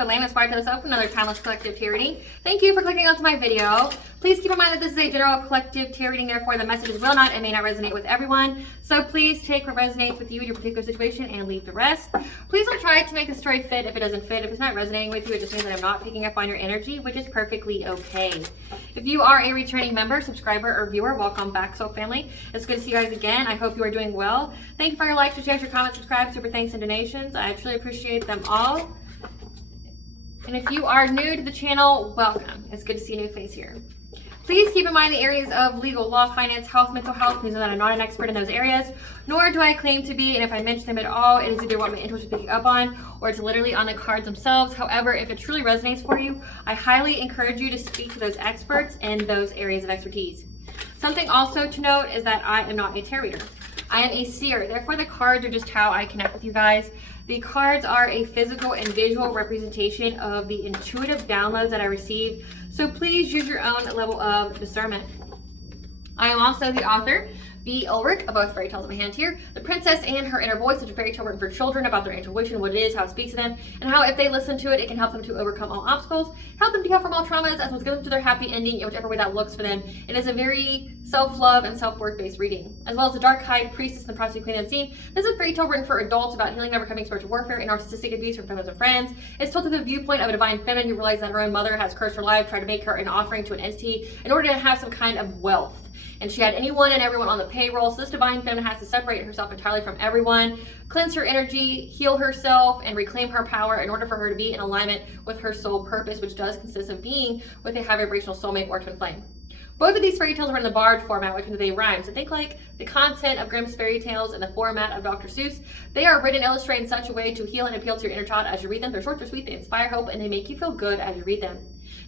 for Lamb Inspired to the Self, another timeless collective tarot reading. Thank you for clicking onto my video. Please keep in mind that this is a general collective tarot reading, therefore the messages will not and may not resonate with everyone. So please take what resonates with you in your particular situation and leave the rest. Please don't try to make the story fit if it doesn't fit. If it's not resonating with you, it just means that I'm not picking up on your energy, which is perfectly okay. If you are a returning member, subscriber, or viewer, welcome back, Soul Family. It's good to see you guys again. I hope you are doing well. Thank you for your likes, your shares, your comments, subscribe, super thanks, and donations. I truly appreciate them all. And if you are new to the channel, welcome. It's good to see a new face here. Please keep in mind the areas of legal, law, finance, health, mental health. Please know that I'm not an expert in those areas, nor do I claim to be. And if I mention them at all, it is either what my intuition is picking up on, or it's literally on the cards themselves. However, if it truly resonates for you, I highly encourage you to speak to those experts in those areas of expertise. Something also to note is that I am not a tarot reader. I am a seer, therefore the cards are just how I connect with you guys. The cards are a physical and visual representation of the intuitive downloads that I received, so please use your own level of discernment. I am also the author, B. Ulrich, of both fairy tales in my hand here, The Princess and Her Inner Voice, which is a fairy tale written for children about their intuition, what it is, how it speaks to them, and how if they listen to it, it can help them to overcome all obstacles, help them to heal from all traumas, as well as get them to their happy ending in whichever way that looks for them. It is a very self-love and self-worth based reading. As well as The Dark Hide, Priestess, and the Prophecy Queen Unseen. This is a fairy tale written for adults about healing and overcoming spiritual warfare and narcissistic abuse from family and friends. It's told through the viewpoint of a divine feminine who realized that her own mother has cursed her life, tried to make her an offering to an entity in order to have some kind of wealth. And she had anyone and everyone on the payroll, so this divine feminine has to separate herself entirely from everyone, cleanse her energy, heal herself, and reclaim her power in order for her to be in alignment with her soul purpose, which does consist of being with a high vibrational soulmate or twin flame. Both of these fairy tales are in the barred format, which means they rhyme. So think like the content of Grimm's fairy tales in the format of Dr. Seuss. They are written and illustrated in such a way to heal and appeal to your inner child as you read them. They're short, they're sweet, they inspire hope, and they make you feel good as you read them.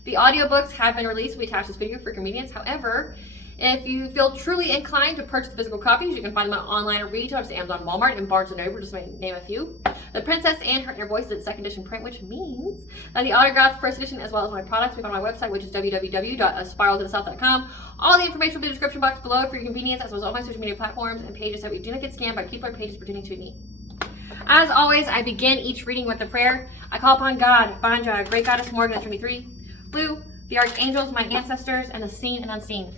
The audiobooks have been released. We attach this video for convenience. However, if you feel truly inclined to purchase physical copies, you can find them online or retail, such as Amazon, Walmart, and Barnes & Noble, just to name a few. The Princess and Her Inner Voice is its second edition print, which means that the autographed first edition, as well as my products, we go on my website, which is www.aspiraltotheself.com. All the information will be in the description box below for your convenience, as well as all my social media platforms and pages, so we do not get scammed by people or pages pretending to be me. As always, I begin each reading with a prayer. I call upon God, Banja, Great Goddess Morgan at 23, Blue, the archangels, my ancestors, and the seen and unseen.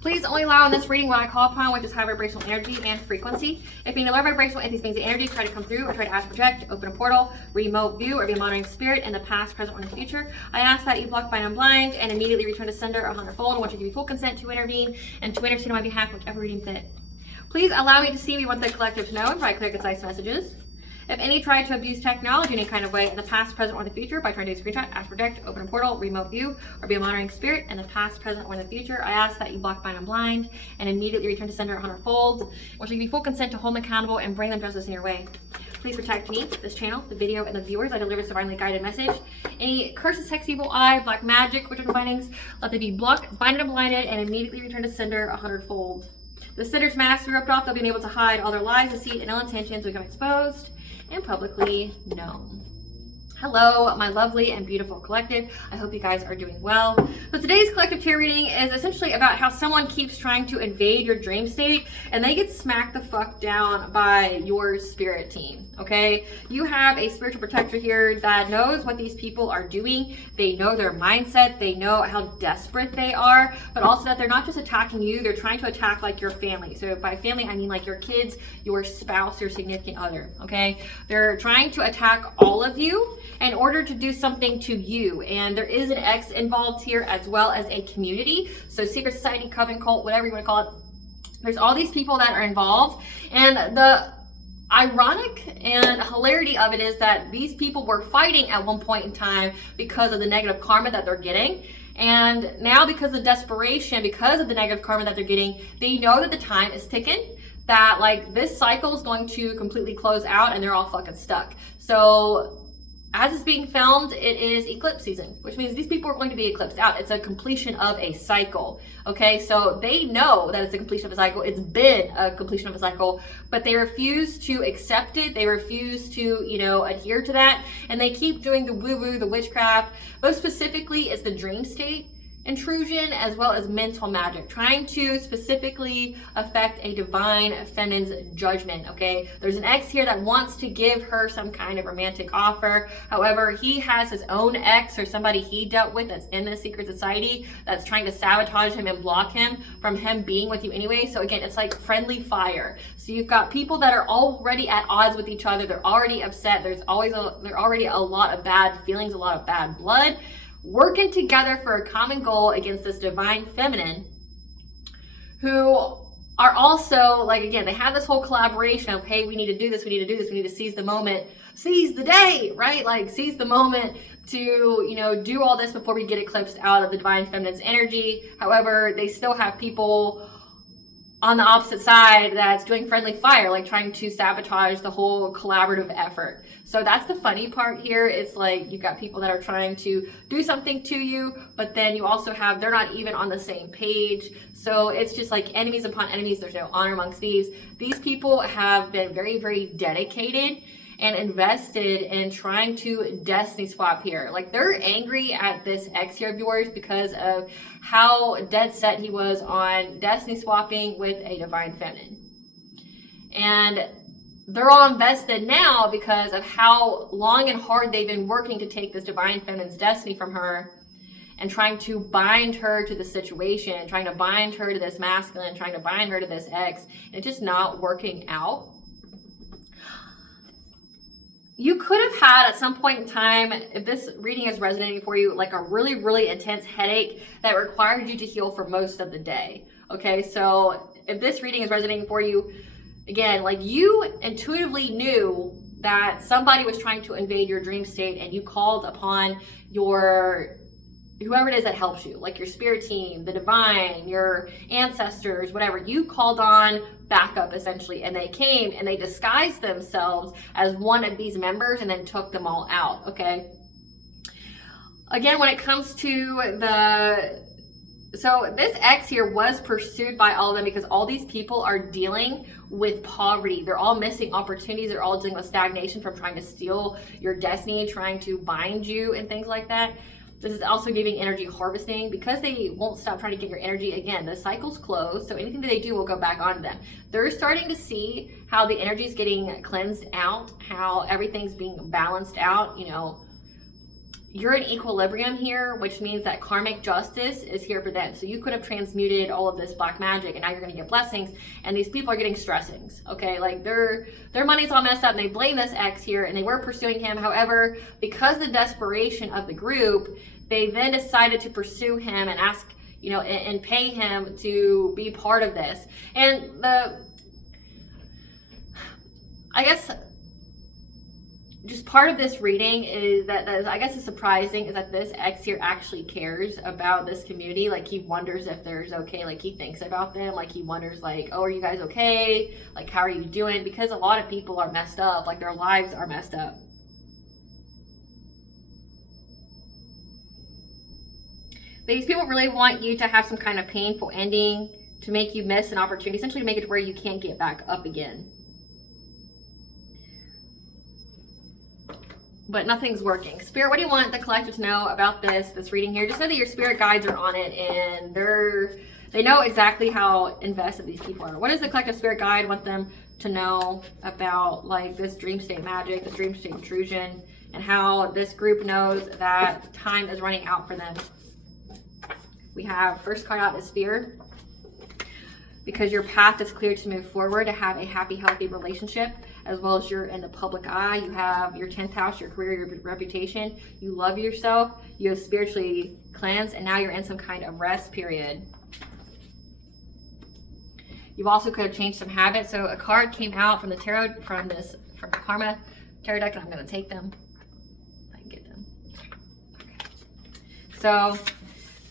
Please only allow in this reading what I call upon, which is high vibrational energy and frequency. If any low vibrational entities, beings, and energy try to come through or try to ask, project, open a portal, remote view, or be a monitoring spirit in the past, present, or in the future, I ask that you block, bind, and blind, and immediately return to sender 100-fold. I want you to give me full consent to intervene and to intercede on my behalf, whichever reading fit. Please allow me to see what the collective to know and write clear, concise messages. If any try to abuse technology in any kind of way in the past, present, or the future by trying to screenshot, ask, project, open a portal, remote view, or be a monitoring spirit in the past, present, or in the future, I ask that you block, bind, and blind, and immediately return to sender 100-fold. Which will give you full consent to hold them accountable and bring them justice in your way. Please protect me, this channel, the video, and the viewers. I deliver this divinely guided message. Any curses, hex, evil eye, black magic, witchcraft findings, let them be blocked, binded, and blinded, and immediately return to sender 100-fold. The sender's mask be ripped off. They'll be able to hide all their lies, deceit, and ill intentions become exposed and publicly known. Hello, my lovely and beautiful collective. I hope you guys are doing well. So today's collective tarot reading is essentially about how someone keeps trying to invade your dream state and they get smacked the fuck down by your spirit team, okay? You have a spiritual protector here that knows what these people are doing. They know their mindset. They know how desperate they are, but also that they're not just attacking you. They're trying to attack like your family. So by family, I mean like your kids, your spouse, your significant other, okay? They're trying to attack all of you in order to do something to you. And there is an X involved here, as well as a community. So secret society, coven, cult, whatever you want to call it. There's all these people that are involved. And the ironic and hilarity of it is that these people were fighting at one point in time because of the negative karma that they're getting. And now because of desperation, because of the negative karma that they're getting, they know that the time is ticking, that like this cycle is going to completely close out and they're all fucking stuck. So as it's being filmed, it is eclipse season, which means these people are going to be eclipsed out. It's a completion of a cycle, okay? So they know that it's a completion of a cycle. It's been a completion of a cycle, but they refuse to accept it. They refuse to, you know, adhere to that. And they keep doing the woo-woo, the witchcraft. Most specifically, it's the dream state. intrusion as well as mental magic, trying to specifically affect a divine feminine's judgment. Okay, there's an ex here that wants to give her some kind of romantic offer. However, he has his own ex or somebody he dealt with that's in the secret society that's trying to sabotage him and block him from him being with you anyway. So again, it's like friendly fire. So you've got people that are already at odds with each other. They're already upset. There's already a lot of bad feelings, a lot of bad blood, working together for a common goal against this divine feminine, who are also, like, again, they have this whole collaboration of, hey, we need to do this, we need to do this, we need to seize the moment, seize the day, right? Like, seize the moment to, you know, do all this before we get eclipsed out of the divine feminine's energy. However, they still have people on the opposite side that's doing friendly fire, like trying to sabotage the whole collaborative effort. So that's the funny part here. It's like you've got people that are trying to do something to you, but then you also have, they're not even on the same page. So it's just like enemies upon enemies. There's no honor amongst thieves. These people have been very, very dedicated and invested in trying to destiny swap here. Like, they're angry at this ex here of yours because of how dead set he was on destiny swapping with a divine feminine. And they're all invested now because of how long and hard they've been working to take this divine feminine's destiny from her and trying to bind her to the situation, trying to bind her to this masculine, trying to bind her to this ex, and it's just not working out. You could have had at some point in time, if this reading is resonating for you, like a really, really intense headache that required you to heal for most of the day. Okay, so if this reading is resonating for you, again, like you intuitively knew that somebody was trying to invade your dream state and you called upon your whoever it is that helps you, like your spirit team, the divine, your ancestors, whatever. You called on backup essentially, and they came and they disguised themselves as one of these members and then took them all out. Okay, again, when it comes to so this ex here was pursued by all of them because all these people are dealing with poverty. They're all missing opportunities. They're all dealing with stagnation from trying to steal your destiny, trying to bind you and things like that. This is also giving energy harvesting because they won't stop trying to get your energy. Again, the cycle's closed, so anything that they do will go back onto them. They're starting to see how the energy is getting cleansed out, how everything's being balanced out. You know, you're in equilibrium here, which means that karmic justice is here for them. So you could have transmuted all of this black magic and now you're going to get blessings, and these people are getting stressings. Okay, like their money's all messed up and they blame this ex here and they were pursuing him. However, because of the desperation of the group, they then decided to pursue him and ask, you know, and pay him to be part of this. And I guess just part of this reading is that I guess is surprising is that this ex here actually cares about this community. Like, he wonders if there's okay, like he thinks about them, like he wonders like, oh, are you guys okay? Like, how are you doing? Because a lot of people are messed up, like their lives are messed up. These people really want you to have some kind of painful ending to make you miss an opportunity, essentially to make it to where you can't get back up again. But nothing's working. Spirit, what do you want the collective to know about this reading here? Just know that your spirit guides are on it and they know exactly how invested these people are. What does the collective spirit guide want them to know about, like, this dream state magic, this dream state intrusion, and how this group knows that time is running out for them? We have first card out is fear. Because your path is clear to move forward, to have a happy, healthy relationship, as well as you're in the public eye. You have your 10th house, your career, your reputation. You love yourself. You have spiritually cleansed, and now you're in some kind of rest period. You also could have changed some habits. So a card came out from the tarot, from the Karma tarot deck, and I'm going to take them. If I can get them. Okay. So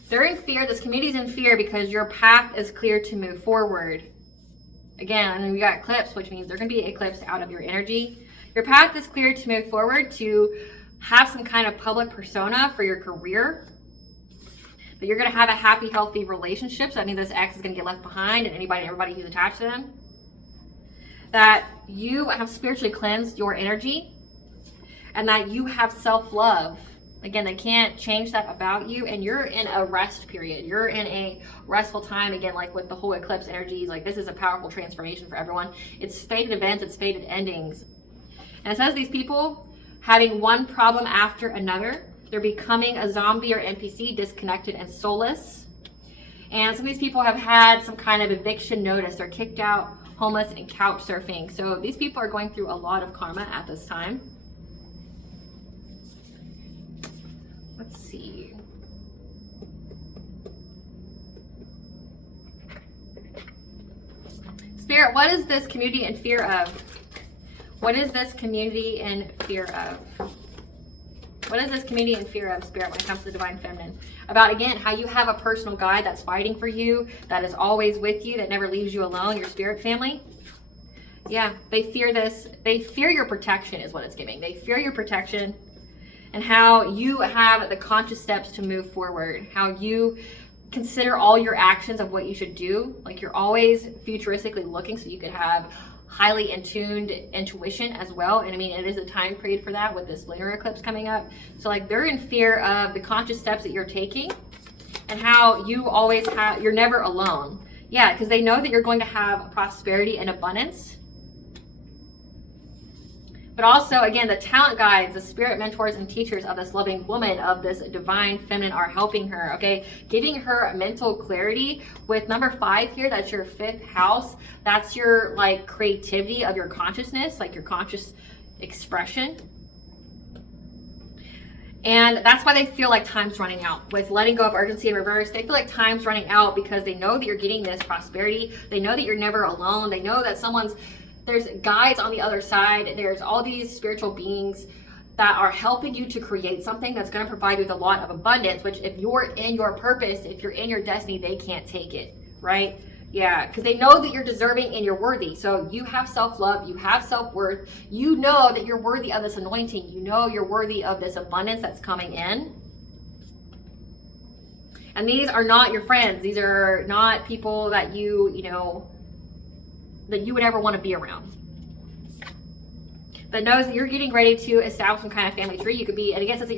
they're in fear. This community's in fear because your path is clear to move forward. Again, and then we got eclipse, which means they're going to be eclipsed out of your energy. Your path is clear to move forward, to have some kind of public persona for your career. But you're going to have a happy, healthy relationship. So that means this ex is going to get left behind, and everybody who's attached to them. That you have spiritually cleansed your energy, and that you have self-love. Again, they can't change that about you, and you're in a rest period. You're in a restful time. Again, like with the whole eclipse energies, like this is a powerful transformation for everyone. It's fated events, it's fated endings. And it says these people having one problem after another. They're becoming a zombie or NPC, disconnected and soulless. And some of these people have had some kind of eviction notice. They're kicked out, homeless, and couch surfing. So these people are going through a lot of karma at this time. Let's see. Spirit, what is this community in fear of? What is this community in fear of? What is this community in fear of, Spirit, when it comes to divine feminine? About, again, how you have a personal guide that's fighting for you, that is always with you, that never leaves you alone, your spirit family. Yeah, they fear this. They fear your protection is what it's giving. They fear your protection and how you have the conscious steps to move forward, how you consider all your actions of what you should do. Like you're always futuristically looking so you could have highly in-tuned intuition as well. And I mean, it is a time period for that with this lunar eclipse coming up. So like they're in fear of the conscious steps that you're taking and how you always have, you're never alone. Yeah, because they know that you're going to have prosperity and abundance. But also, again, the talent guides, the spirit mentors and teachers of this loving woman, of this divine feminine, are helping her, okay? Giving her mental clarity. With number 5 here, that's your 5th house. That's your, like, creativity of your consciousness, like your conscious expression. And that's why they feel like time's running out. With letting go of urgency in reverse, they feel like time's running out because they know that you're getting this prosperity. They know that you're never alone. They know that there's guides on the other side. There's all these spiritual beings that are helping you to create something that's going to provide you with a lot of abundance, which if you're in your purpose, if you're in your destiny, they can't take it, right? Yeah, because they know that you're deserving and you're worthy. So you have self-love, you have self-worth. You know that you're worthy of this anointing. You know you're worthy of this abundance that's coming in. And these are not your friends. These are not people that that you would ever want to be around. That knows that you're getting ready to establish some kind of family tree. You could be, and again, says that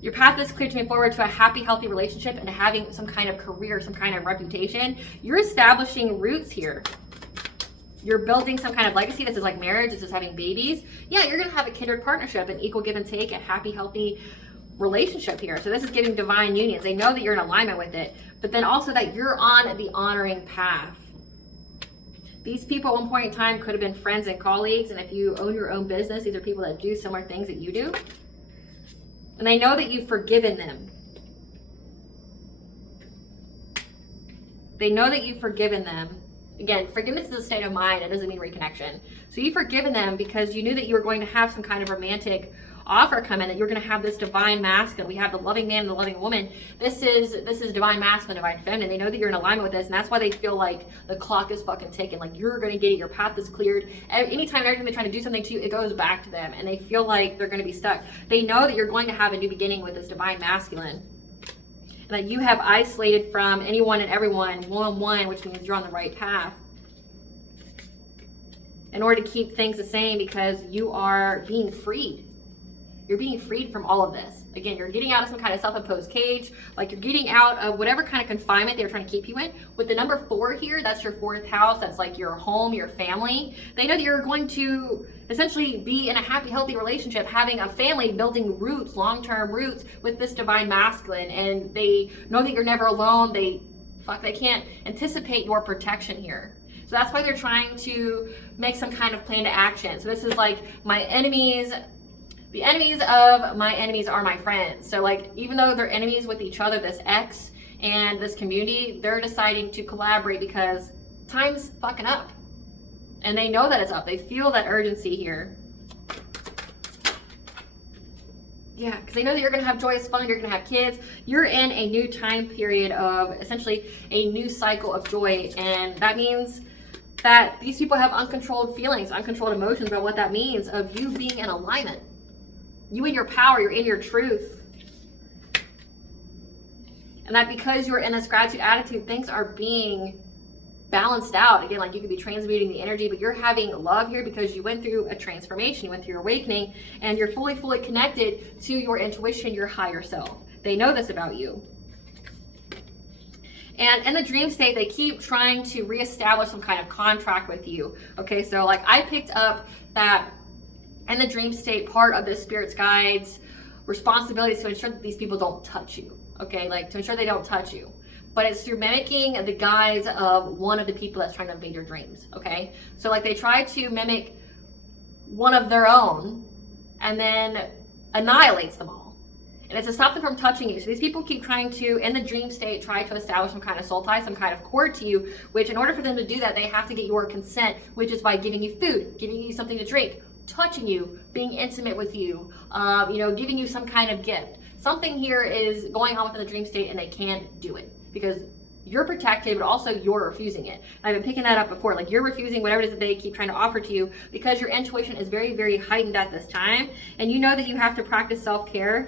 your path is clear to move forward to a happy, healthy relationship and having some kind of career, some kind of reputation. You're establishing roots here. You're building some kind of legacy. This is like marriage. This is having babies. Yeah, you're going to have a kindred partnership, an equal give and take, a happy, healthy relationship here. So this is giving divine unions. They know that you're in alignment with it, but then also that you're on the honoring path. These people at one point in time could have been friends and colleagues, and if you own your own business, these are people that do similar things that you do. And they know that you've forgiven them. They know that you've forgiven them. Again, forgiveness is a state of mind. It doesn't mean reconnection. So you've forgiven them because you knew that you were going to have some kind of romantic offer come in, that you're going to have this divine masculine. We have the loving man and the loving woman. This is divine masculine, divine feminine. They know that you're in alignment with this, and that's why they feel like the clock is fucking ticking. Like you're going to get it. Your path is cleared. Anytime they're trying to do something to you, it goes back to them, and they feel like they're going to be stuck. They know that you're going to have a new beginning with this divine masculine, and that you have isolated from anyone and everyone one-on-one, which means you're on the right path, in order to keep things the same, because you are being freed. You're being freed from all of this. Again, you're getting out of some kind of self-imposed cage, like you're getting out of whatever kind of confinement they were trying to keep you in. With the number 4 here, that's your 4th house. That's like your home, your family. They know that you're going to essentially be in a happy, healthy relationship, having a family, building roots, long-term roots with this divine masculine. And they know that you're never alone. They can't anticipate your protection here. So that's why they're trying to make some kind of plan to action. So this is like my enemies. The enemies of my enemies are my friends. So like, even though they're enemies with each other, this X and this community, they're deciding to collaborate because time's fucking up. And they know that it's up. They feel that urgency here. Yeah, because they know that you're going to have joyous fun. You're going to have kids. You're in a new time period of essentially a new cycle of joy. And that means that these people have uncontrolled feelings, uncontrolled emotions about what that means of you being in alignment. You in your power, you're in your truth. And that because you're in this gratitude attitude, things are being balanced out. Again, like you could be transmuting the energy, but you're having love here because you went through a transformation, you went through your awakening, and you're fully connected to your intuition, your higher self. They know this about you. And in the dream state, they keep trying to reestablish some kind of contract with you. Okay, so like I picked up that in the dream state, part of the spirit's guides responsibility is to ensure that these people don't touch you. Okay, like to ensure they don't touch you. But it's through mimicking the guise of one of the people that's trying to invade your dreams. Okay, so like they try to mimic one of their own and then annihilates them all. And it's to stop them from touching you. So these people keep trying to, in the dream state, try to establish some kind of soul tie, some kind of cord to you, which in order for them to do that, they have to get your consent, which is by giving you food, giving you something to drink, touching you, being intimate with you, giving you some kind of gift. Something here is going on within the dream state and they can't do it because you're protected, but also you're refusing it. I've been picking that up before. Like you're refusing whatever it is that they keep trying to offer to you because your intuition is very heightened at this time. And you know that you have to practice self-care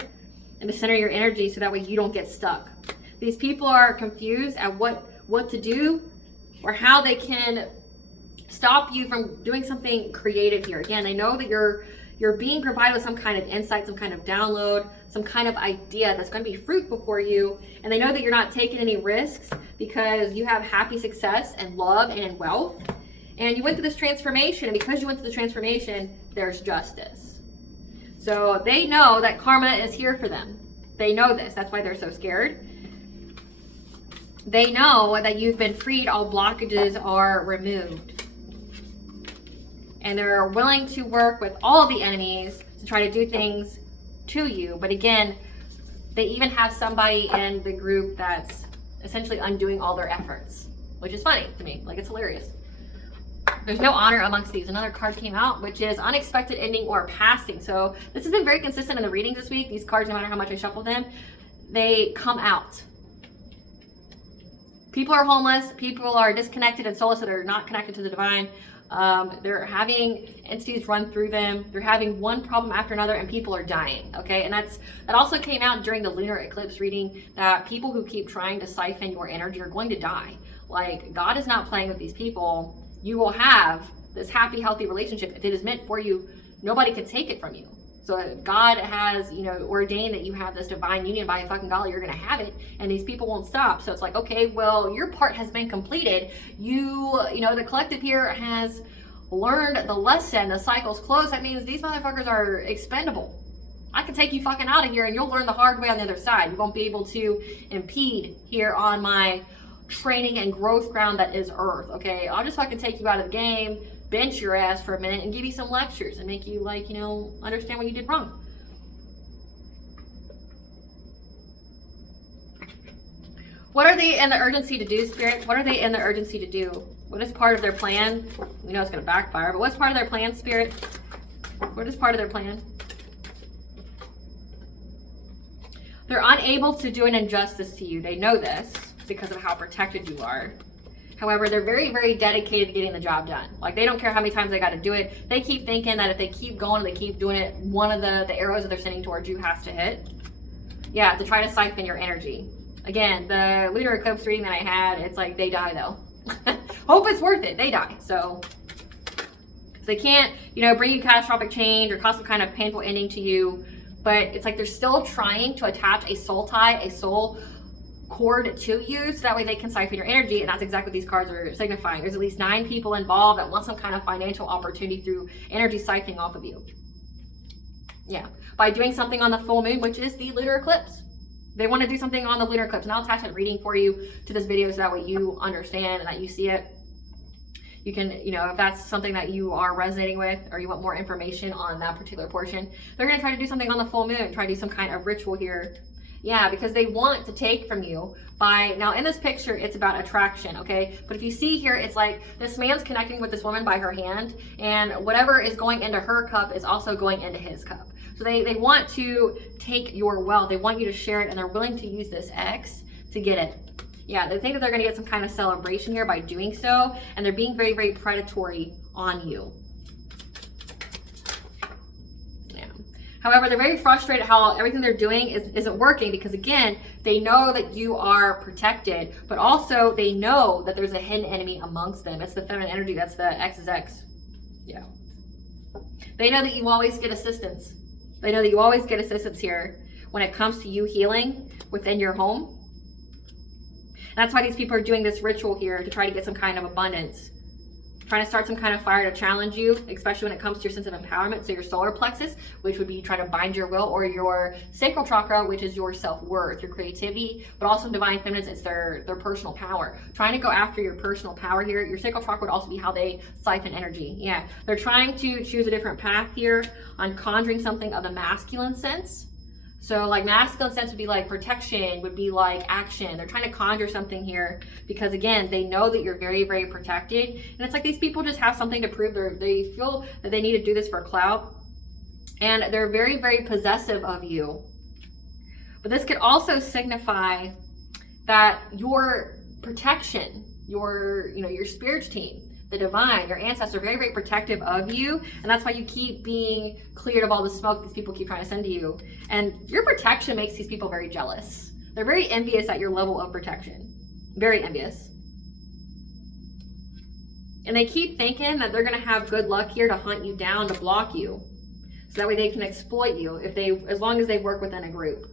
and to center your energy so that way you don't get stuck. These people are confused at what to do or how they can stop you from doing something creative here. Again, they know that you're being provided with some kind of insight, some kind of download, some kind of idea that's going to be fruitful for you. And they know that you're not taking any risks because you have happy success and love and in wealth. And you went through this transformation, and because you went through the transformation, there's justice. So they know that karma is here for them. They know this. That's why they're so scared. They know that you've been freed. All blockages are removed. And they're willing to work with all the enemies to try to do things to you. But again, they even have somebody in the group that's essentially undoing all their efforts, which is funny to me. Like, it's hilarious. There's no honor amongst these. Another card came out, which is unexpected ending or passing. So this has been very consistent in the readings this week. These cards, no matter how much I shuffle them, they come out. People are homeless. People are disconnected and soulless, so they're not connected to the divine. They're having entities run through them. They're having one problem after another, and people are dying. Okay, and that also came out during the lunar eclipse reading, that people who keep trying to siphon your energy are going to die. Like, God is not playing with these people. You will have this happy, healthy relationship. If it is meant for you, nobody can take it from you. So God has, ordained that you have this divine union. By fucking golly, you're going to have it, and these people won't stop. So it's like, okay, well, your part has been completed. The collective here has learned the lesson. The cycle's closed. That means these motherfuckers are expendable. I can take you fucking out of here, and you'll learn the hard way on the other side. You won't be able to impede here on my training and growth ground that is Earth. Okay, I'll just fucking take you out of the game, bench your ass for a minute, and give you some lectures and make you understand what you did wrong. What are they in the urgency to do, Spirit? What are they in the urgency to do? What is part of their plan? We know it's going to backfire, but what's part of their plan, Spirit? What is part of their plan? They're unable to do an injustice to you. They know this because of how protected you are. However, they're very dedicated to getting the job done. Like, they don't care how many times they got to do it. They keep thinking that if they keep going, they keep doing it, one of the arrows that they're sending towards you has to hit. Yeah, to try to siphon your energy. Again, the lunar eclipse reading that I had, it's like they die though. Hope it's worth it. They die. So they can't, bring you catastrophic change or cause some kind of painful ending to you. But it's like they're still trying to attach a soul tie, a soul cord to you, so that way they can siphon your energy. And that's exactly what these cards are signifying. There's at least 9 people involved that want some kind of financial opportunity through energy siphoning off of you. Yeah, by doing something on the full moon, which is the lunar eclipse. They want to do something on the lunar eclipse, and I'll attach a reading for you to this video so that way you understand and that you see it. You can, if that's something that you are resonating with, or you want more information on that particular portion, they're going to try to do something on the full moon, try to do some kind of ritual here. Yeah, because they want to take from you now in this picture, it's about attraction, okay? But if you see here, it's like this man's connecting with this woman by her hand, and whatever is going into her cup is also going into his cup. So they want to take your wealth. They want you to share it, and they're willing to use this X to get it. Yeah, they think that they're going to get some kind of celebration here by doing so, and they're being very predatory on you. Yeah. However, they're very frustrated how everything they're doing isn't working because, again, they know that you are protected, but also they know that there's a hidden enemy amongst them. It's the feminine energy. That's the X's X. Yeah. They know that you always get assistance. They know that you always get assistance here when it comes to you healing within your home. And that's why these people are doing this ritual here to try to get some kind of abundance. Trying to start some kind of fire to challenge you, especially when it comes to your sense of empowerment. So your solar plexus, which would be trying to bind your will, or your sacral chakra, which is your self-worth, your creativity, but also divine feminines, it's their personal power. Trying to go after your personal power here. Your sacral chakra would also be how they siphon energy. Yeah, they're trying to choose a different path here on conjuring something of the masculine sense. So like masculine sense would be like protection, would be like action. They're trying to conjure something here because, again, they know that you're very, very protected. And it's like these people just have something to prove. They feel that they need to do this for clout. And they're very, very possessive of you. But this could also signify that your protection, your spirit team, the divine, your ancestors are very, very protective of you. And that's why you keep being cleared of all the smoke these people keep trying to send to you. And your protection makes these people very jealous. They're very envious at your level of protection. Very envious. And they keep thinking that they're going to have good luck here to hunt you down, to block you. So that way they can exploit you as long as they work within a group.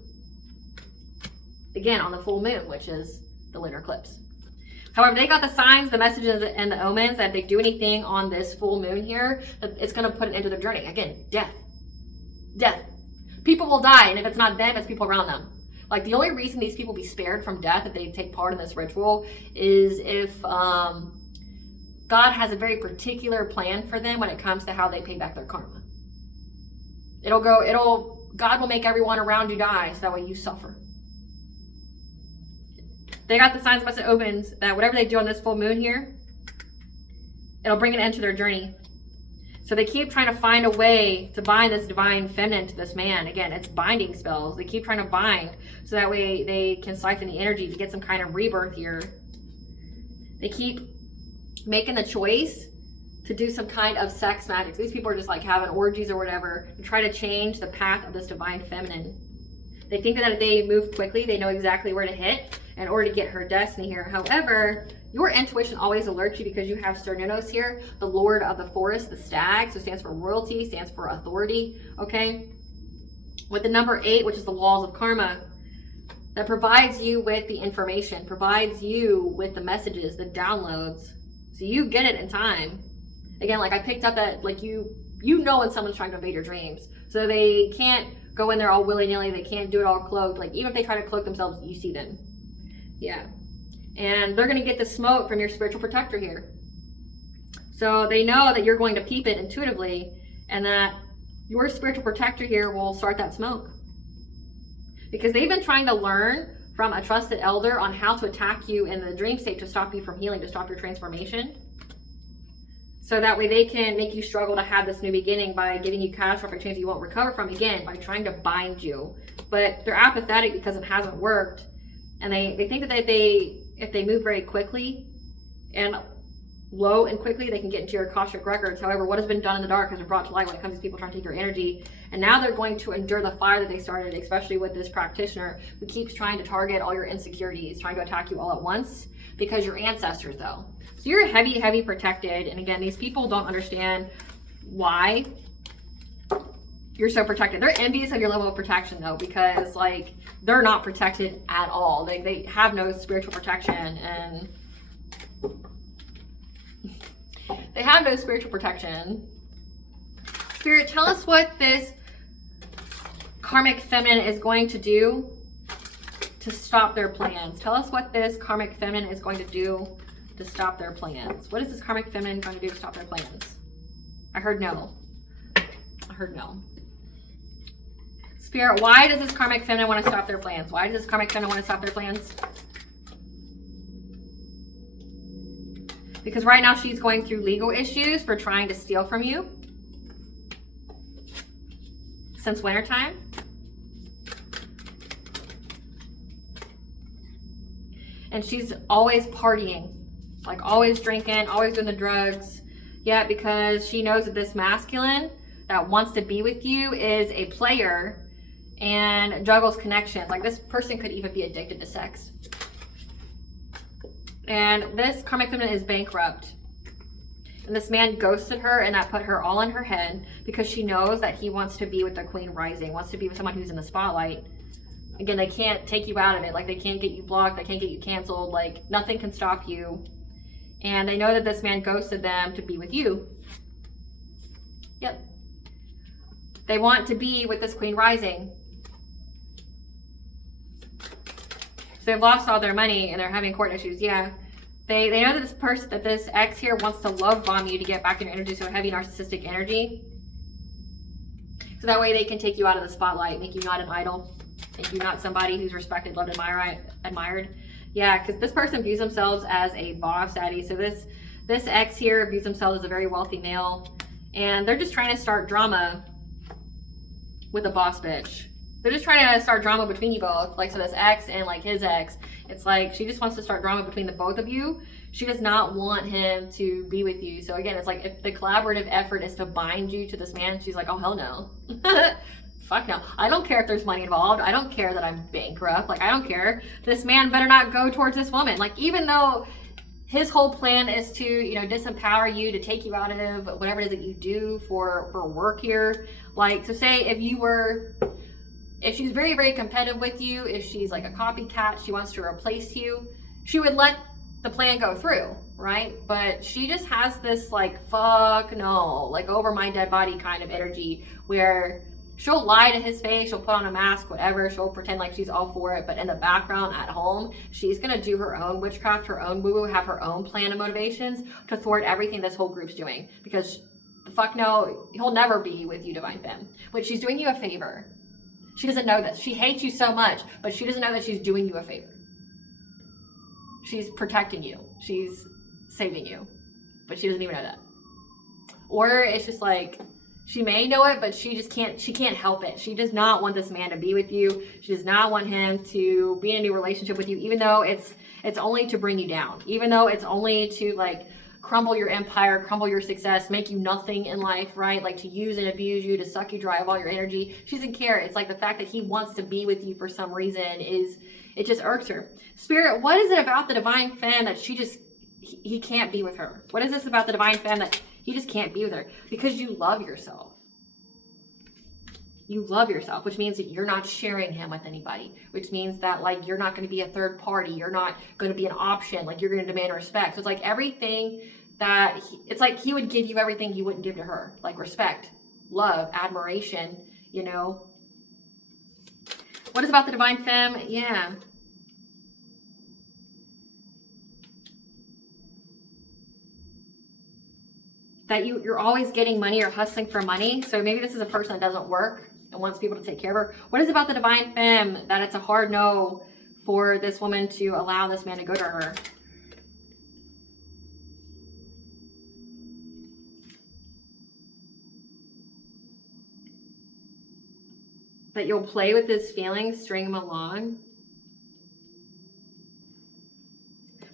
Again, on the full moon, which is the lunar eclipse. However, they got the signs, the messages, and the omens that if they do anything on this full moon here, that it's going to put an end to their journey. Again, death. Death. People will die, and if it's not them, it's people around them. Like, the only reason these people be spared from death if they take part in this ritual is if God has a very particular plan for them when it comes to how they pay back their karma. God will make everyone around you die, so that way you suffer. They got the signs, message, omens that whatever they do on this full moon here, it'll bring an end to their journey. So they keep trying to find a way to bind this divine feminine to this man. Again, it's binding spells. They keep trying to bind so that way they can siphon the energy to get some kind of rebirth here. They keep making the choice to do some kind of sex magic. So these people are just like having orgies or whatever to try to change the path of this divine feminine. They think that if they move quickly, they know exactly where to hit in order to get her destiny here. However, your intuition always alerts you because you have Cernunnos here, the Lord of the Forest, the stag, so it stands for royalty, stands for authority, okay? With the number 8, which is the laws of karma, that provides you with the information, provides you with the messages, the downloads, so you get it in time. Again, like I picked up that, like you know when someone's trying to invade your dreams, so they can't go in there all willy-nilly, they can't do it all cloaked. Like even if they try to cloak themselves, you see them. Yeah. And they're going to get the smoke from your spiritual protector here. So they know that you're going to peep it intuitively and that your spiritual protector here will start that smoke. Because they've been trying to learn from a trusted elder on how to attack you in the dream state to stop you from healing, to stop your transformation. So that way they can make you struggle to have this new beginning by giving you catastrophic change you won't recover from, again, by trying to bind you. But they're apathetic because it hasn't worked. And they think that if they move very quickly and low and quickly, they can get into your Akashic records. However, what has been done in the dark has been brought to light when it comes to people trying to take your energy. And now they're going to endure the fire that they started, especially with this practitioner who keeps trying to target all your insecurities, trying to attack you all at once because you're ancestors, though. So you're heavy, heavy protected. And again, these people don't understand why you're so protected. They're envious of your level of protection, though, because like they're not protected at all. They have no spiritual protection, and they have no spiritual protection. Spirit, tell us what this karmic feminine is going to do to stop their plans. Tell us what this karmic feminine is going to do to stop their plans. What is this karmic feminine going to do to stop their plans? I heard no. I heard no. Spirit, why does this karmic feminine want to stop their plans? Why does this karmic feminine want to stop their plans? Because right now she's going through legal issues for trying to steal from you since wintertime. And she's always partying, like always drinking, always doing the drugs. Yeah, because she knows that this masculine that wants to be with you is a player and juggles connections. Like this person could even be addicted to sex. And this karmic feminine is bankrupt. And this man ghosted her, and that put her all in her head because she knows that he wants to be with the queen rising, wants to be with someone who's in the spotlight. Again, they can't take you out of it. Like they can't get you blocked. They can't get you canceled. Like nothing can stop you. And they know that this man ghosted them to be with you. Yep. They want to be with this queen rising. So they've lost all their money and they're having court issues. Yeah. They know that this person, that this ex here wants to love bomb you to get back in your energy, so a heavy narcissistic energy. So that way they can take you out of the spotlight, make you not an idol, make you not somebody who's respected, loved, admired. Yeah, because this person views themselves as a boss daddy. So this ex here views themselves as a very wealthy male, and they're just trying to start drama with a boss bitch. They're just trying to start drama between you both. Like, so this ex and like his ex, it's like she just wants to start drama between the both of you. She does not want him to be with you. So again, it's like if the collaborative effort is to bind you to this man, she's like, oh hell no. Fuck no. I don't care if there's money involved. I don't care that I'm bankrupt. Like, I don't care. This man better not go towards this woman. Like, even though his whole plan is to, you know, disempower you, to take you out of whatever it is that you do for work here. Like, so say if she's very, very competitive with you, if she's like a copycat, she wants to replace you, she would let the plan go through, right? But she just has this like, fuck no, like over my dead body kind of energy where she'll lie to his face, she'll put on a mask, whatever, she'll pretend like she's all for it, but in the background at home, she's gonna do her own witchcraft, her own woo-woo, have her own plan and motivations to thwart everything this whole group's doing. Because fuck no, he'll never be with you, Divine Femme. But she's doing you a favor. She doesn't know this. She hates you so much, but she doesn't know that she's doing you a favor. She's protecting you. She's saving you, but she doesn't even know that. Or it's just like, she may know it, but she can't help it. She does not want this man to be with you. She does not want him to be in a new relationship with you, even though it's only to bring you down. Even though it's only to like crumble your empire, crumble your success, make you nothing in life, right? Like to use and abuse you, to suck you dry of all your energy. She doesn't care. It's like the fact that he wants to be with you for some reason it just irks her. Spirit, what is it about the Divine Femme that he can't be with her? What is this about the Divine Femme that he just can't be with her? Because you love yourself. You love yourself, which means that you're not sharing him with anybody, which means that like you're not going to be a third party. You're not going to be an option. Like you're going to demand respect. So it's like everything that it's like he would give you everything he wouldn't give to her, like respect, love, admiration, you know. What is about the Divine Femme? Yeah. That you're always getting money or hustling for money. So maybe this is a person that doesn't work and wants people to take care of her. What is it about the Divine Femme that it's a hard no for this woman to allow this man to go to her? That you'll play with his feelings, string him along.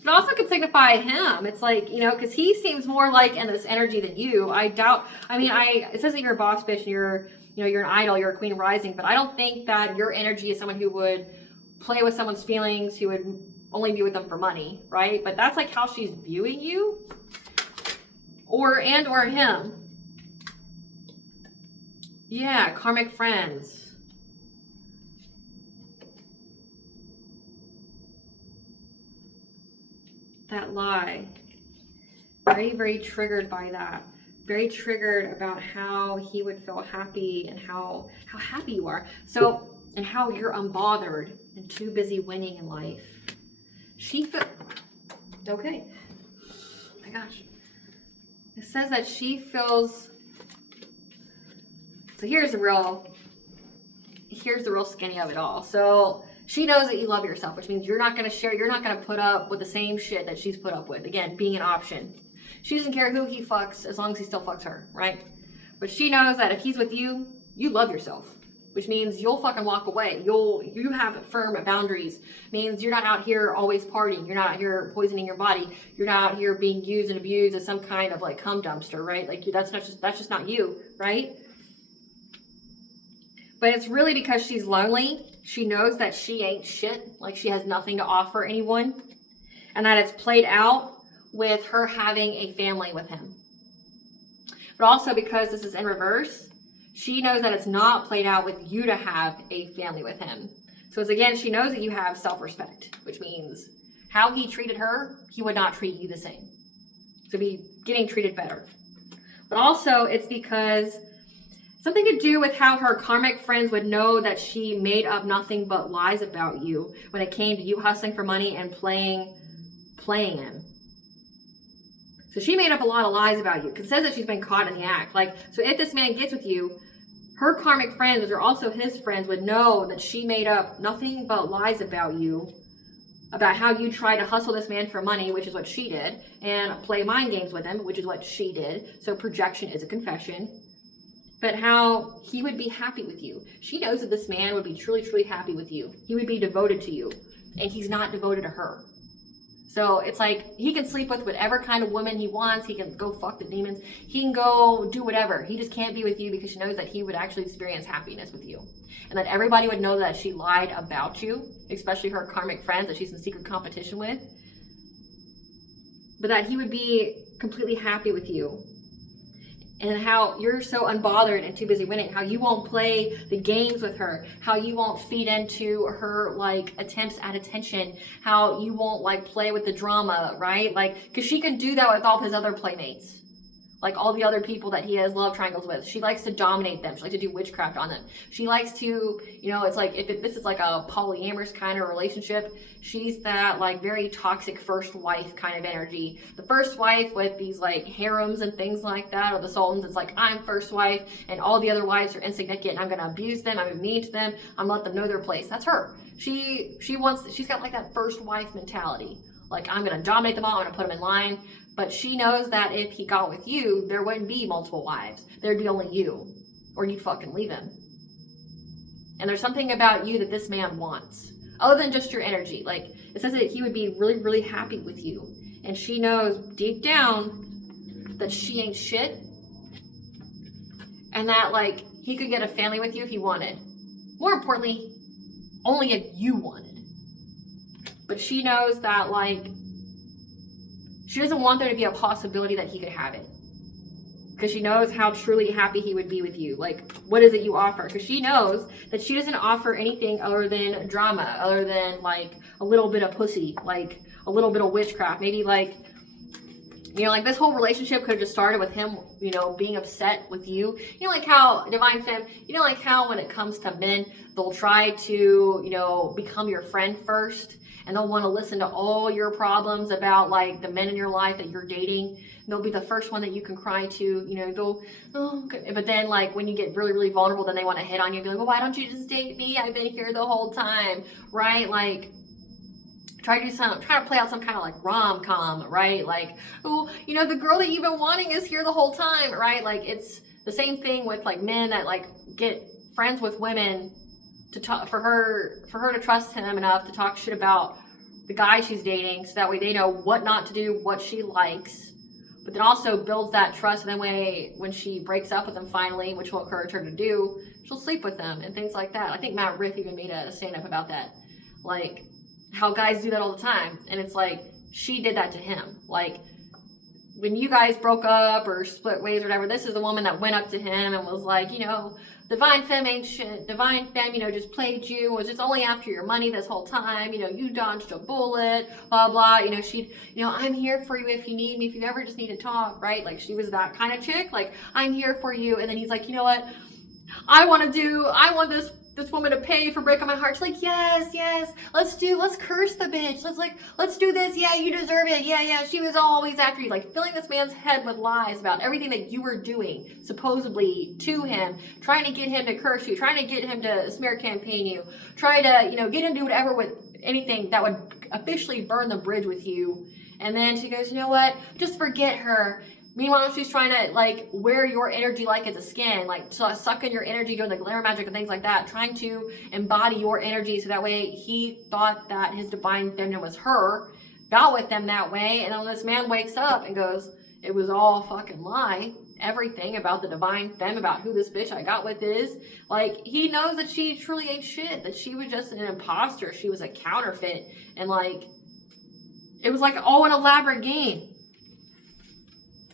It also could signify him. It's like, you know, because he seems more like in this energy than you. I doubt, I mean, it says that you're a boss bitch and you're an idol, you're a queen rising, but I don't think that your energy is someone who would play with someone's feelings, who would only be with them for money, right? But that's like how she's viewing you or him. Yeah, karmic friends. That lie. Very, very triggered by that. Very triggered about how he would feel happy and how happy you are. So, and how you're unbothered and too busy winning in life. Okay. Oh my gosh. It says that she feels, so here's the real skinny of it all. So she knows that you love yourself, which means you're not going to share, you're not going to put up with the same shit that she's put up with. Again, being an option. She doesn't care who he fucks as long as he still fucks her, right? But she knows that if he's with you, you love yourself, which means you'll fucking walk away. You have firm boundaries. Means you're not out here always partying. You're not out here poisoning your body. You're not out here being used and abused as some kind of like cum dumpster, right? Like that's just not you, right? But it's really because she's lonely. She knows that she ain't shit, like she has nothing to offer anyone, and that it's played out with her having a family with him. But also because this is in reverse, she knows that it's not played out with you to have a family with him. So it's, again, she knows that you have self-respect, which means how he treated her, he would not treat you the same. So be getting treated better. But also it's because something to do with how her karmic friends would know that she made up nothing but lies about you when it came to you hustling for money and playing him. So she made up a lot of lies about you because it says that she's been caught in the act. Like, so if this man gets with you, her karmic friends, which are also his friends, would know that she made up nothing but lies about you, about how you tried to hustle this man for money, which is what she did, and play mind games with him, which is what she did. So projection is a confession. But how he would be happy with you. She knows that this man would be truly, truly happy with you. He would be devoted to you, and he's not devoted to her. So it's like he can sleep with whatever kind of woman he wants. He can go fuck the demons. He can go do whatever. He just can't be with you because she knows that he would actually experience happiness with you. And that everybody would know that she lied about you, especially her karmic friends that she's in secret competition with. But that he would be completely happy with you. And how you're so unbothered and too busy winning, how you won't play the games with her, how you won't feed into her like attempts at attention, how you won't like play with the drama, right? Like, because she can do that with all of his other playmates, like all the other people that he has love triangles with. She likes to dominate them. She likes to do witchcraft on them. She likes to, you know, it's like this is like a polyamorous kind of relationship. She's that like very toxic first wife kind of energy. The first wife with these like harems and things like that, or the sultans. It's like, I'm first wife and all the other wives are insignificant and I'm going to abuse them. I'm going to be mean to them. I'm going to let them know their place. That's her. She's got like that first wife mentality. Like, I'm going to dominate them all. I'm going to put them in line. But she knows that if he got with you, there wouldn't be multiple wives. There'd be only you, or you'd fucking leave him. And there's something about you that this man wants, other than just your energy. Like, it says that he would be really, really happy with you. And she knows deep down that she ain't shit. And that, like, he could get a family with you if he wanted. More importantly, only if you wanted. But she knows that, like, she doesn't want there to be a possibility that he could have it. Because she knows how truly happy he would be with you. Like, what is it you offer? Because she knows that she doesn't offer anything other than drama, other than, like, a little bit of pussy, like, a little bit of witchcraft. Maybe, like, you know, like, this whole relationship could have just started with him, you know, being upset with you. You know, like how, Divine Femme, you know, like how when it comes to men, they'll try to, you know, become your friend first. And they'll want to listen to all your problems about, like, the men in your life that you're dating. And they'll be the first one that you can cry to, you know, go, oh, okay. But then, like, when you get really, really vulnerable, then they want to hit on you and be like, well, why don't you just date me? I've been here the whole time, right? Like, try to play out some kind of, like, rom-com, right? Like, oh, you know, the girl that you've been wanting is here the whole time, right? Like, it's the same thing with, like, men that, like, get friends with women to talk, for her to trust him enough to talk shit about the guy she's dating, so that way they know what not to do, what she likes, but then also builds that trust, and then when she breaks up with him finally, which will encourage her to do, she'll sleep with them and things like that. I think Matt Riff even made a stand-up about that, like how guys do that all the time, and it's like she did that to him. Like, when you guys broke up or split ways or whatever, this is the woman that went up to him and was like, you know, Divine Femme ain't shit. Divine Femme, you know, just played you, was just only after your money this whole time. You know, you dodged a bullet, blah, blah. You know, she'd, you know, I'm here for you if you need me, if you ever just need to talk, right? Like, she was that kind of chick. Like, I'm here for you. And then he's like, you know what? I want this woman to pay for breaking my heart. She's like, yes, let's curse the bitch. Let's do this. Yeah, you deserve it. Yeah, she was always after you. Like, filling this man's head with lies about everything that you were doing, supposedly, to him, trying to get him to curse you, trying to get him to smear campaign you, try to, you know, get him to do whatever with anything that would officially burn the bridge with you. And then she goes, you know what? Just forget her. Meanwhile, she's trying to, like, wear your energy like it's a skin, like, suck in your energy, doing the glamour magic and things like that, trying to embody your energy so that way he thought that his divine feminine was her, got with them that way, and then when this man wakes up and goes, it was all a fucking lie, everything about the divine femme, about who this bitch I got with is. Like, he knows that she truly ain't shit, that she was just an imposter, she was a counterfeit, and like, it was like all an elaborate game.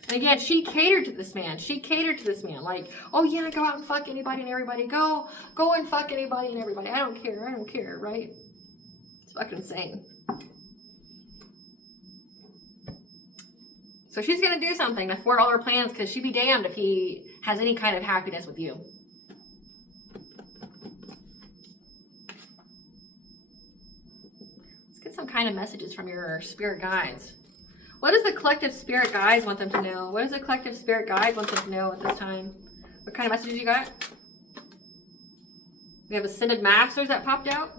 And again, she catered to this man. She catered to this man. Like, oh yeah, go out and fuck anybody and everybody. Go and fuck anybody and everybody. I don't care, right? It's fucking insane. So she's going to do something to thwart all her plans, because she'd be damned if he has any kind of happiness with you. Let's get some kind of messages from your spirit guides. What does the collective spirit guides want them to know? What does the collective spirit guide want them to know at this time? What kind of messages you got? We have ascended masters that popped out.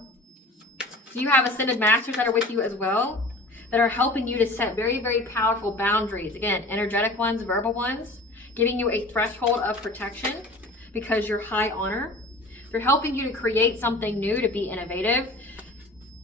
So you have ascended masters that are with you as well, that are helping you to set very, very powerful boundaries. Again, energetic ones, verbal ones, giving you a threshold of protection because you're high honor. They're helping you to create something new, to be innovative,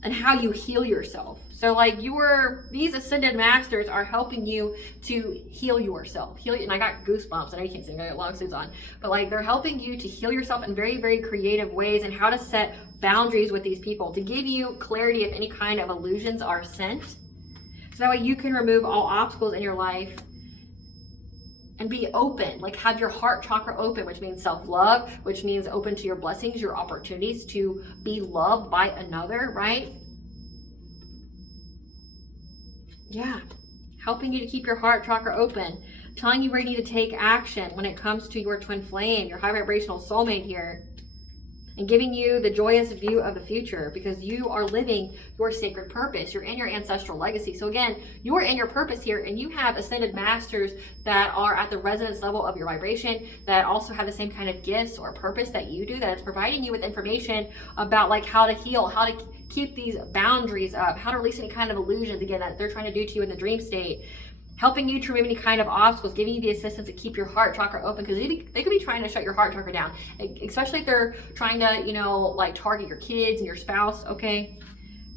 and how you heal yourself. So like these ascended masters are helping you to heal yourself. And I got goosebumps. I know you can't see, I got long suits on. But like, they're helping you to heal yourself in very, very creative ways, and how to set boundaries with these people, to give you clarity if any kind of illusions are sent. So that way you can remove all obstacles in your life and be open, like have your heart chakra open, which means self-love, which means open to your blessings, your opportunities to be loved by another, right? Yeah, helping you to keep your heart chakra open, telling you where you need to take action when it comes to your twin flame, your high vibrational soulmate here, and giving you the joyous view of the future, because you are living your sacred purpose. You're in your ancestral legacy. So again, you're in your purpose here, and you have ascended masters that are at the resonance level of your vibration, that also have the same kind of gifts or purpose that you do, that it's providing you with information about like how to heal, how to keep these boundaries up, how to release any kind of illusions, again, that they're trying to do to you in the dream state, helping you to remove any kind of obstacles, giving you the assistance to keep your heart chakra open, because they could be trying to shut your heart chakra down, especially if they're trying to, you know, like target your kids and your spouse, okay?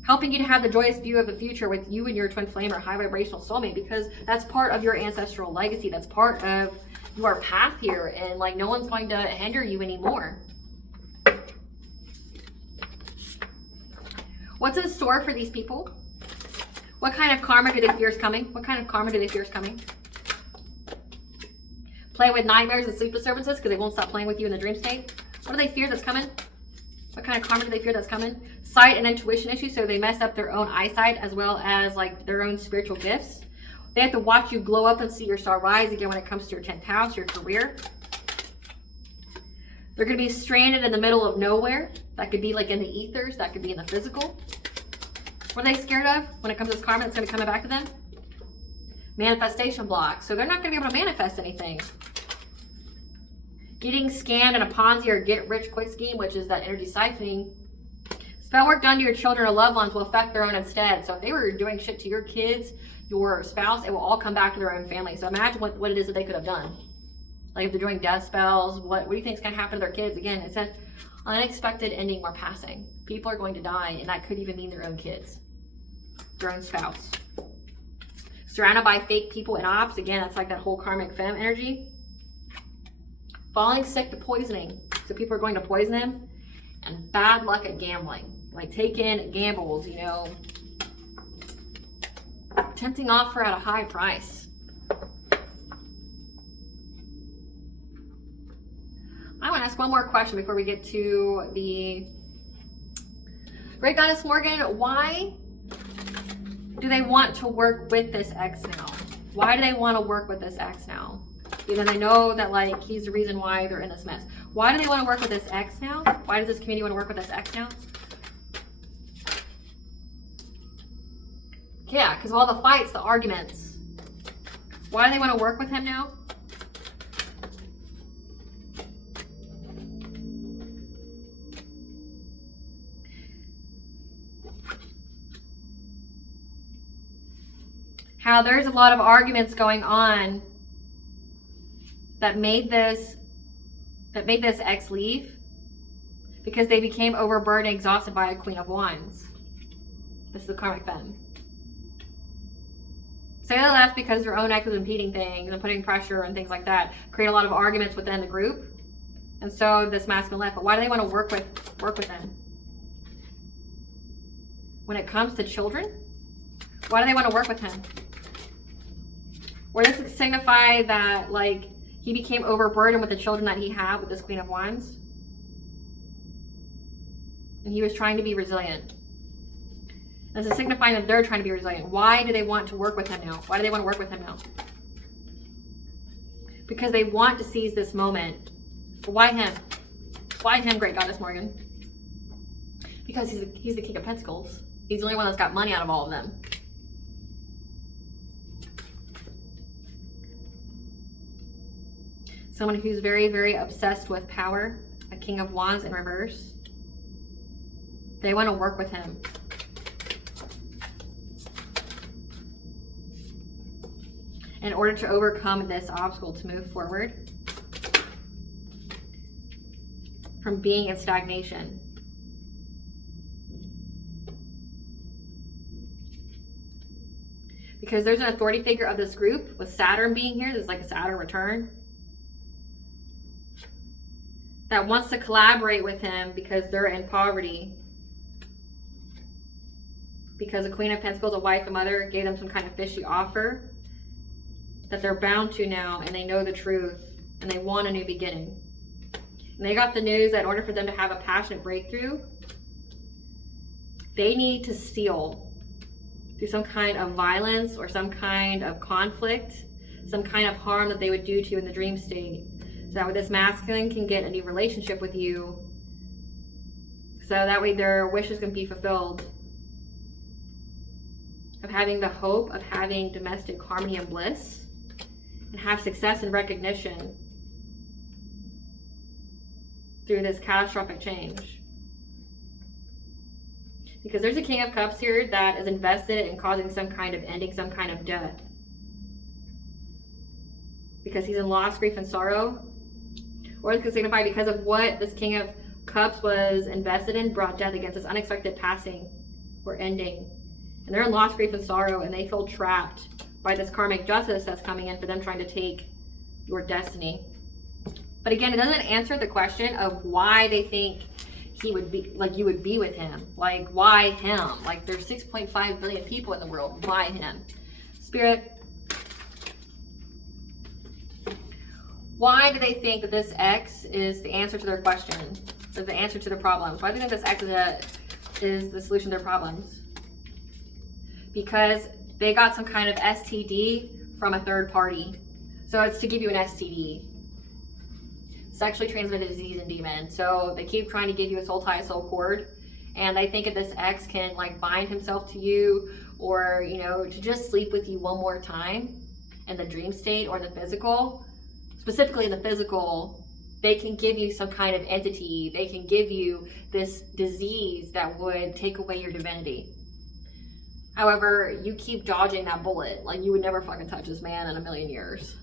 Helping you to have the joyous view of the future with you and your twin flame or high vibrational soulmate, because that's part of your ancestral legacy. That's part of your path here, and like no one's going to hinder you anymore. What's in store for these people? What kind of karma do they fear is coming? What kind of karma do they fear is coming? Play with nightmares and sleep disturbances because they won't stop playing with you in the dream state. What do they fear that's coming? What kind of karma do they fear that's coming? Sight and intuition issues, so they mess up their own eyesight as well as like their own spiritual gifts. They have to watch you glow up and see your star rise again when it comes to your 10th house, your career. They're going to be stranded in the middle of nowhere. That could be like in the ethers. That could be in the physical. What are they scared of when it comes to this karma that's going to come back to them? Manifestation blocks. So they're not going to be able to manifest anything. Getting scammed in a Ponzi or get rich quick scheme, which is that energy siphoning. Spell work done to your children or loved ones will affect their own instead. So if they were doing shit to your kids, your spouse, it will all come back to their own family. So imagine what it is that they could have done. Like if they're doing death spells, what do you think is going to happen to their kids? Again, it says unexpected ending or passing. People are going to die, and that could even mean their own kids, their own spouse. Surrounded by fake people and ops. Again, that's like that whole karmic femme energy. Falling sick to poisoning. So people are going to poison them. And bad luck at gambling. Like taking gambles, you know. Tempting offer at a high price. I want to ask one more question before we get to the Great Goddess Morgan. Why do they want to work with this ex now? Why do they want to work with this ex now? Even though they know that like he's the reason why they're in this mess. Why do they want to work with this ex now? Why does this community want to work with this ex now? Yeah, because of all the fights, the arguments. Why do they want to work with him now? How there's a lot of arguments going on that made this ex leave because they became overburdened and exhausted by a Queen of Wands. This is the karmic femme. Say they left because their own ex was impeding things and putting pressure and things like that, create a lot of arguments within the group. And so this masculine left. But why do they want to work with them? When it comes to children, why do they want to work with him? Or does it signify that, like, he became overburdened with the children that he had with this Queen of Wands? And he was trying to be resilient. This is signifying that they're trying to be resilient. Why do they want to work with him now? Why do they want to work with him now? Because they want to seize this moment. Why him? Why him, Great Goddess Morgan? Because he's the King of Pentacles. He's the only one that's got money out of all of them. Someone who's very, very obsessed with power. A King of Wands in reverse. They want to work with him. In order to overcome this obstacle, to move forward from being in stagnation. Because there's an authority figure of this group with Saturn being here. This is like a Saturn return. That wants to collaborate with him because they're in poverty. Because the Queen of Pentacles, a wife, a mother, gave them some kind of fishy offer that they're bound to now, and they know the truth, and they want a new beginning. And they got the news that in order for them to have a passionate breakthrough, they need to steal through some kind of violence or some kind of conflict, some kind of harm that they would do to you in the dream state. So that way this masculine can get a new relationship with you. So that way their wishes can be fulfilled. Of having the hope of having domestic harmony and bliss. And have success and recognition through this catastrophic change. Because there's a King of Cups here that is invested in causing some kind of ending, some kind of death. Because he's in loss, grief, and sorrow. Or it could signify because of what this King of Cups was invested in brought death against this unexpected passing or ending. And they're in loss, grief, and sorrow, and they feel trapped by this karmic justice that's coming in for them trying to take your destiny. But again, it doesn't answer the question of why they think he would be, like, you would be with him. Like, why him? Like, there's 6.5 billion people in the world. Why him? Spirit, why do they think that this X is the answer to their question? Or the answer to their problems? Why do they think this X is the solution to their problems? Because they got some kind of STD from a third party. So it's to give you an STD. Sexually transmitted disease and demon. So they keep trying to give you a soul tie, a soul cord. And they think that this X can, like, bind himself to you, or, you know, to just sleep with you one more time in the dream state or the physical. Specifically in the physical, they can give you some kind of entity. They can give you this disease that would take away your divinity. However, you keep dodging that bullet. Like, you would never fucking touch this man in a million years.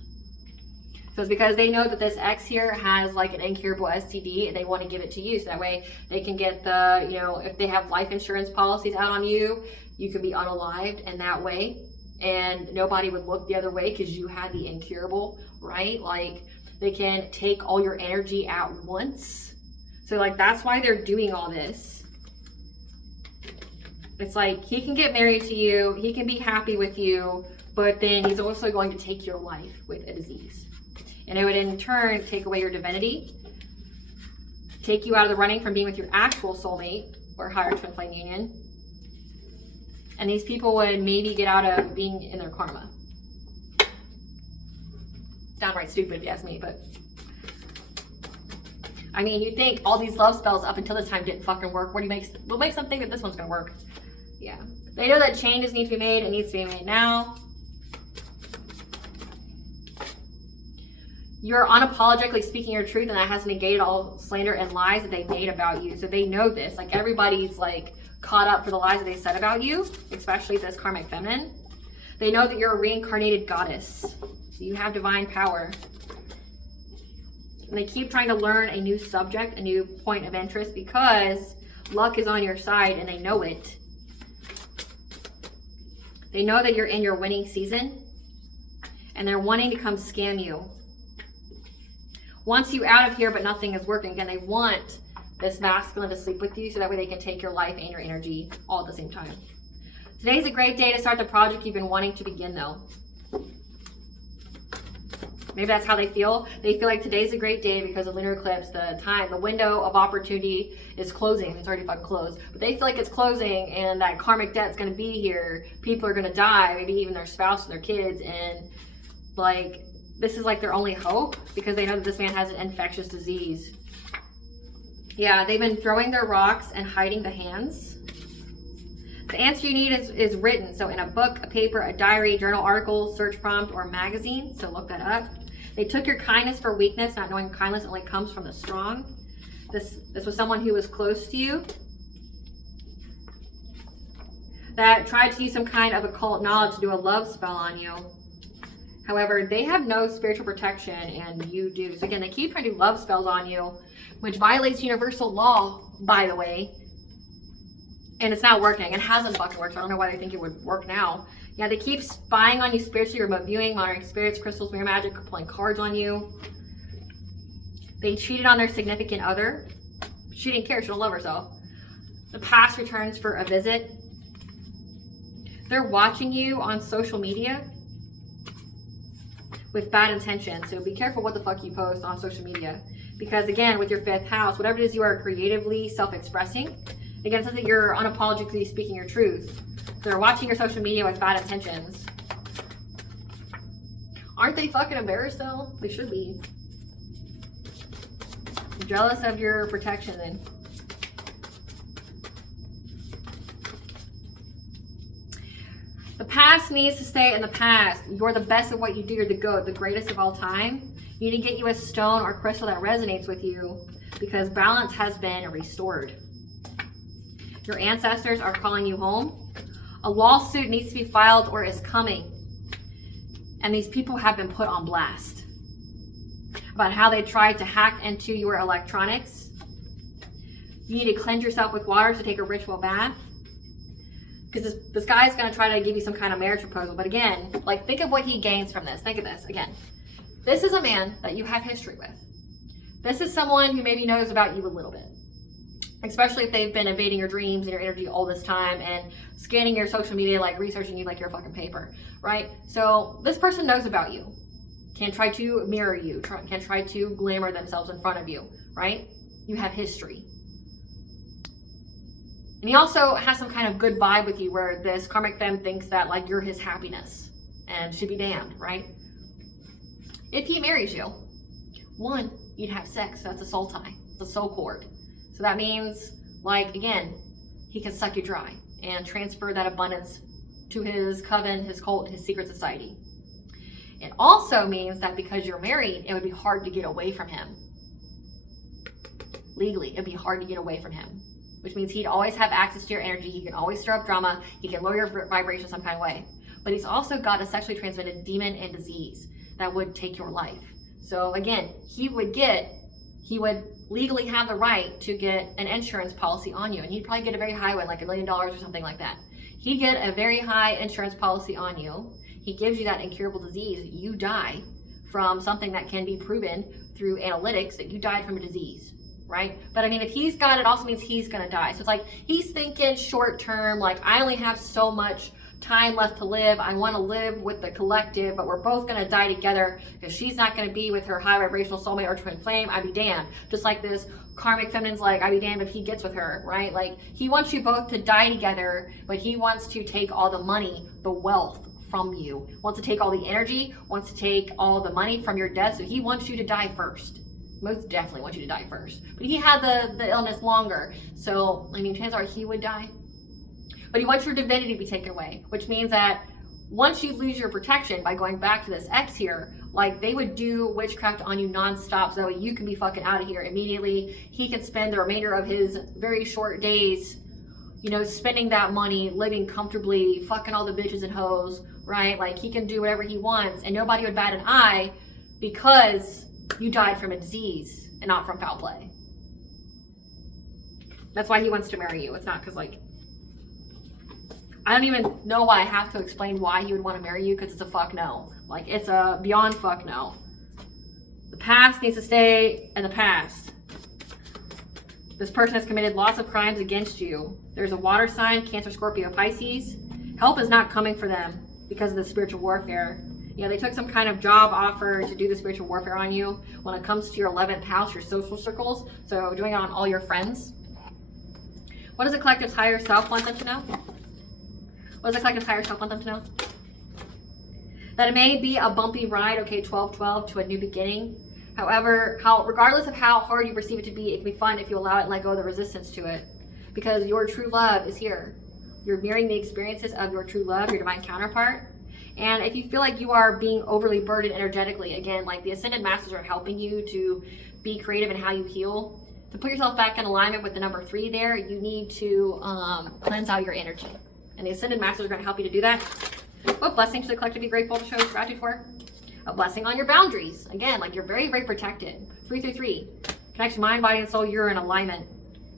So it's because they know that this X here has, like, an incurable STD, and they want to give it to you. So that way they can get the, you know, if they have life insurance policies out on you, you could be unalived in that way. And nobody would look the other way because you had the incurable, right? Like, they can take all your energy at once. So, like, that's why they're doing all this. It's like, he can get married to you, he can be happy with you, but then he's also going to take your life with a disease. And it would in turn take away your divinity, take you out of the running from being with your actual soulmate or higher twin flame union. And these people would maybe get out of being in their karma. Downright stupid if you ask me, but I mean, you think all these love spells up until this time didn't fucking work. What makes them think that this one's gonna work? Yeah. They know that changes need to be made. It needs to be made now. You're unapologetically speaking your truth, and that has negated all slander and lies that they made about you. So they know this. Like, everybody's, like, caught up for the lies that they said about you, especially this karmic feminine. They know that you're a reincarnated goddess. So you have divine power. And they keep trying to learn a new subject, a new point of interest, because luck is on your side and they know it. They know that you're in your winning season, and they're wanting to come scam you. Wants you out of here, but nothing is working. Again, they want this masculine to sleep with you so that way they can take your life and your energy all at the same time. Today's a great day to start the project you've been wanting to begin, though. Maybe that's how they feel. They feel like today's a great day because of lunar eclipse. The window of opportunity is closing. It's already fucking closed. But they feel like it's closing and that karmic debt's going to be here. People are going to die, maybe even their spouse and their kids. And like, this is like their only hope because they know that this man has an infectious disease. Yeah, they've been throwing their rocks and hiding the hands. The answer you need is written. So in a book, a paper, a diary, journal article, search prompt, or magazine. So look that up. They took your kindness for weakness, not knowing kindness only comes from the strong. This was someone who was close to you that tried to use some kind of occult knowledge to do a love spell on you. However, they have no spiritual protection and you do. So again, they keep trying to do love spells on you, which violates universal law, by the way. And it's not working. It hasn't fucking worked. So I don't know why they think it would work now. Yeah, they keep spying on you spiritually, remote viewing, monitoring spirits, crystals, mirror magic, pulling cards on you. They cheated on their significant other. She didn't care. She don't love herself. The past returns for a visit. They're watching you on social media with bad intentions. So be careful what the fuck you post on social media. Because again, with your 5th house, whatever it is you are creatively self-expressing, again, it says that you're unapologetically speaking your truth. They're watching your social media with bad intentions. Aren't they fucking embarrassed though? They should be. Jealous of your protection then. The past needs to stay in the past. You're the best at what you do. You're the GOAT, the greatest of all time. You need to get you a stone or crystal that resonates with you because balance has been restored. Your ancestors are calling you home. A lawsuit needs to be filed or is coming. And these people have been put on blast about how they tried to hack into your electronics. You need to cleanse yourself with water to take a ritual bath. Because this guy's going to try to give you some kind of marriage proposal. But again, like, think of what he gains from this. Think of this. Again, this is a man that you have history with. This is someone who maybe knows about you a little bit. Especially if they've been invading your dreams and your energy all this time and scanning your social media, like researching you like you're a fucking paper, right? So this person knows about you. Can try to mirror you. Can try to glamour themselves in front of you, right? You have history. And he also has some kind of good vibe with you where this karmic femme thinks that like you're his happiness and should be damned, right? If he marries you, one, you'd have sex. That's a soul tie. It's a soul cord. So that means, like, again, he can suck you dry and transfer that abundance to his coven, his cult, his secret society. It also means that because you're married, it would be hard to get away from him. Legally, it'd be hard to get away from him. Which means he'd always have access to your energy. He can always stir up drama. He can lower your vibration some kind of way. But he's also got a sexually transmitted demon and disease that would take your life. So again, he would legally have the right to get an insurance policy on you. And he'd probably get a very high one, like $1 million or something like that. He'd get a very high insurance policy on you. He gives you that incurable disease. You die from something that can be proven through analytics that you died from a disease. Right? But I mean, if he's got it, also means he's gonna die. So it's like he's thinking short term, like I only have so much time left to live. I want to live with the collective, but we're both gonna die together because she's not gonna be with her high vibrational soulmate or twin flame. I'd be damned. Just like this karmic feminine's like, I'd be damned if he gets with her, right? Like he wants you both to die together, but he wants to take all the money, the wealth from you. Wants to take all the energy, wants to take all the money from your death. So he wants you to die first. Most definitely want you to die first. But he had the illness longer. So, I mean, chances are he would die. But he wants your divinity to be taken away, which means that once you lose your protection by going back to this ex here, like they would do witchcraft on you nonstop so you can be fucking out of here immediately. He can spend the remainder of his very short days, you know, spending that money, living comfortably, fucking all the bitches and hoes, right? Like he can do whatever he wants and nobody would bat an eye because you died from a disease and not from foul play. That's why he wants to marry you. It's not because like, I don't even know why I have to explain why he would want to marry you, because it's a fuck no. Like, it's a beyond fuck no. The past needs to stay in the past. This person has committed lots of crimes against you. There's a water sign, Cancer, Scorpio, Pisces. Help is not coming for them because of the spiritual warfare. You know, they took some kind of job offer to do the spiritual warfare on you. When it comes to your 11th house, your social circles, so doing it on all your friends. What does the collective's higher self want them to know? What does the collective's higher self want them to know? That it may be a bumpy ride, okay, 12-12, to a new beginning. However, regardless of how hard you perceive it to be, it can be fun if you allow it and let go of the resistance to it. Because your true love is here. You're mirroring the experiences of your true love, your divine counterpart. And if you feel like you are being overly burdened energetically, again, like the Ascended Masters are helping you to be creative in how you heal. To put yourself back in alignment with the number 3 there, you need to cleanse out your energy. And the Ascended Masters are going to help you to do that. What blessing should the collective be grateful to show gratitude for? A blessing on your boundaries. Again, like you're very, very protected. 333. Connects mind, body, and soul. You're in alignment.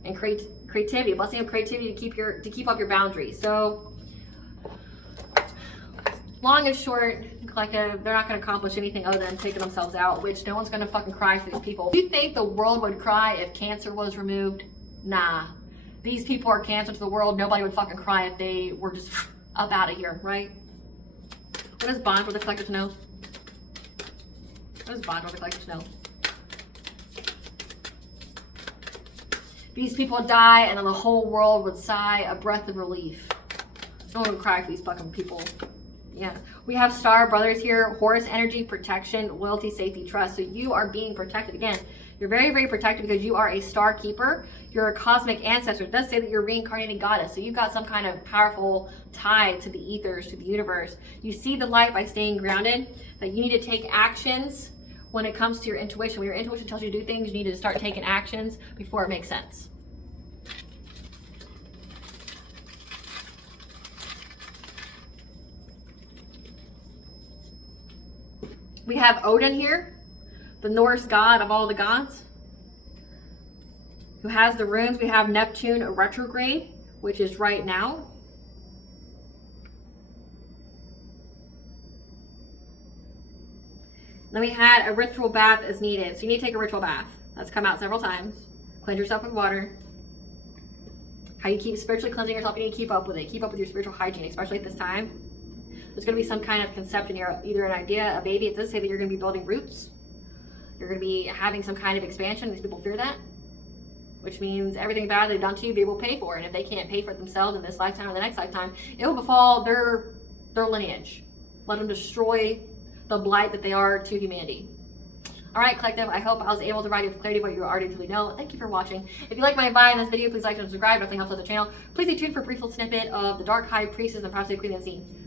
And creativity. A blessing of creativity to keep up your boundaries. So, long and short, collective, they're not going to accomplish anything other than taking themselves out, which no one's going to fucking cry for these people. Do you think the world would cry if cancer was removed? Nah. These people are cancer to the world. Nobody would fucking cry if they were just up out of here, right? What does bond with the collective know? What does bond with the collective know? These people die and then the whole world would sigh a breath of relief. No one would cry for these fucking people. Yeah. We have star brothers here. Horus energy, protection, loyalty, safety, trust. So you are being protected. Again, you're very, very protected because you are a star keeper. You're a cosmic ancestor. It does say that you're a reincarnated goddess. So you've got some kind of powerful tie to the ethers, to the universe. You see the light by staying grounded. That you need to take actions when it comes to your intuition. When your intuition tells you to do things, you need to start taking actions before it makes sense. We have Odin here, the Norse god of all the gods, who has the runes. We have Neptune retrograde, which is right now. Then we had a ritual bath as needed. So you need to take a ritual bath. That's come out several times. Cleanse yourself with water. How you keep spiritually cleansing yourself, you need to keep up with it. Keep up with your spiritual hygiene, especially at this time. There's going to be some kind of conception here, either an idea, a baby. It does say that you're going to be building roots. You're going to be having some kind of expansion. These people fear that, which means everything bad they've done to you, they will pay for. And if they can't pay for it themselves in this lifetime or the next lifetime, it will befall their lineage. Let them destroy the blight that they are to humanity. All right, collective, I hope I was able to provide you with clarity of what you already truly know. Thank you for watching. If you like my vibe in this video, please like and subscribe. It definitely helps out the channel. Please stay tuned for a brief little snippet of the Dark High Priestess and the Prophecy of Queen Unseen.